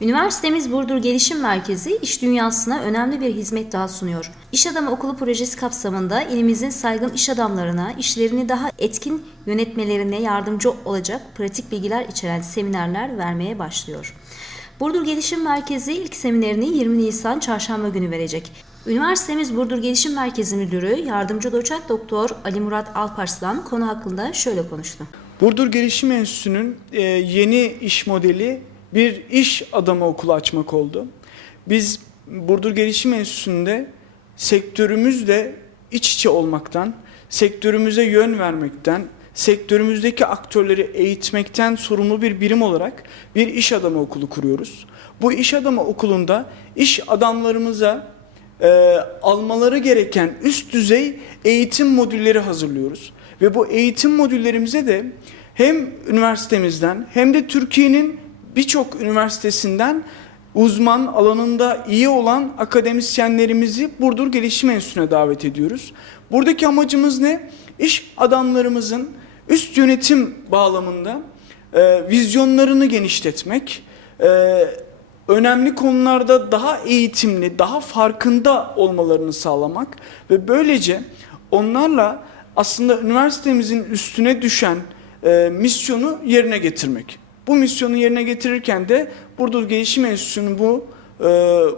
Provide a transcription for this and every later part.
Üniversitemiz Burdur Gelişim Merkezi iş dünyasına önemli bir hizmet daha sunuyor. İş Adamı Okulu projesi kapsamında ilimizin saygın iş adamlarına işlerini daha etkin yönetmelerine yardımcı olacak pratik bilgiler içeren seminerler vermeye başlıyor. Burdur Gelişim Merkezi ilk seminerini 20 Nisan Çarşamba günü verecek. Üniversitemiz Burdur Gelişim Merkezi Müdürü Yardımcı Doçent Doktor Ali Murat Alparslan konu hakkında şöyle konuştu. Burdur Gelişim Enstitüsü'nün e, yeni iş modeli bir iş adamı okulu açmak oldu. Biz Burdur Gelişim Enstitüsü'nde sektörümüzle iç içe olmaktan, sektörümüze yön vermekten, sektörümüzdeki aktörleri eğitmekten sorumlu bir birim olarak bir iş adamı okulu kuruyoruz. Bu iş adamı okulunda iş adamlarımıza e, almaları gereken üst düzey eğitim modülleri hazırlıyoruz. Ve bu eğitim modüllerimize de hem üniversitemizden hem de Türkiye'nin birçok üniversitesinden uzman alanında iyi olan akademisyenlerimizi Burdur Gelişim Enstitüsü'ne davet ediyoruz. Buradaki amacımız ne? İş adamlarımızın üst yönetim bağlamında e, vizyonlarını genişletmek, e, önemli konularda daha eğitimli, daha farkında olmalarını sağlamak ve böylece onlarla aslında üniversitemizin üstüne düşen e, misyonu yerine getirmek. Bu misyonu yerine getirirken de Burdur Gelişim Enstitüsü'nün bu e,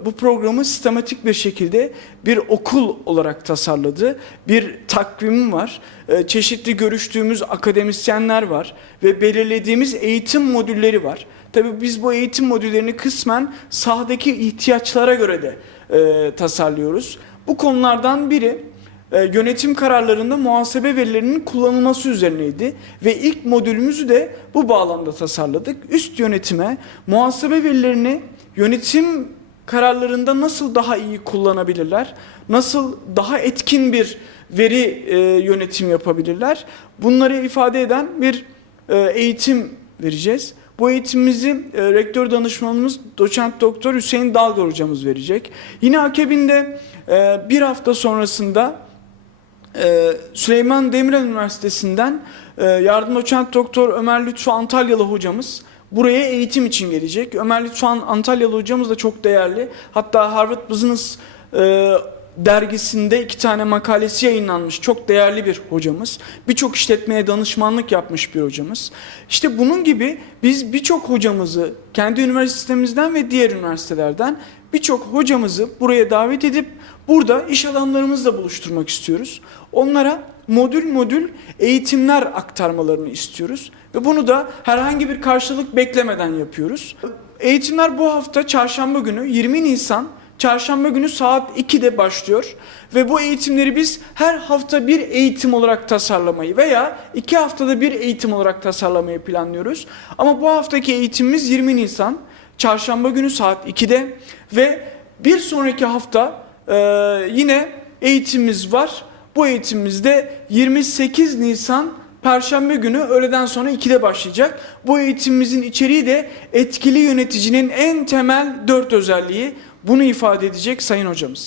bu programı sistematik bir şekilde bir okul olarak tasarladı. Bir takvim var. E, çeşitli görüştüğümüz akademisyenler var ve belirlediğimiz eğitim modülleri var. Tabii biz bu eğitim modüllerini kısmen sahadaki ihtiyaçlara göre de e, tasarlıyoruz. Bu konulardan biri e, yönetim kararlarında muhasebe verilerinin kullanılması üzerineydi ve ilk modülümüzü de bu bağlamda tasarladık. Üst yönetime muhasebe verilerini yönetim kararlarında nasıl daha iyi kullanabilirler, nasıl daha etkin bir veri e, yönetim yapabilirler, bunları ifade eden bir e, eğitim vereceğiz. Bu eğitimimizi e, rektör danışmanımız doçent doktor Hüseyin Dalgar hocamız verecek. Yine akabinde e, bir hafta sonrasında Süleyman Demirel Üniversitesi'nden e, yardım doçent doktor Ömer Lütfü Antalyalı hocamız buraya eğitim için gelecek. Ömer Lütfü Antalyalı hocamız da çok değerli. Hatta Harvard Business e, dergisinde iki tane makalesi yayınlanmış. Çok değerli bir hocamız. Birçok işletmeye danışmanlık yapmış bir hocamız. İşte bunun gibi biz birçok hocamızı kendi üniversitemizden ve diğer üniversitelerden birçok hocamızı buraya davet edip burada iş adamlarımızla buluşturmak istiyoruz. Onlara modül modül eğitimler aktarmalarını istiyoruz ve bunu da herhangi bir karşılık beklemeden yapıyoruz. Eğitimler bu hafta çarşamba günü 20 Nisan çarşamba günü saat 2'de başlıyor ve bu eğitimleri biz her hafta bir eğitim olarak tasarlamayı veya iki haftada bir eğitim olarak tasarlamayı planlıyoruz. Ama bu haftaki eğitimimiz 20 Nisan çarşamba günü saat 2'de ve bir sonraki hafta e, yine eğitimimiz var. Bu eğitimimizde 28 Nisan Perşembe günü öğleden sonra 2'de başlayacak. Bu eğitimimizin içeriği de etkili yöneticinin en temel dört özelliği. Bunu ifade edecek Sayın Hocamız.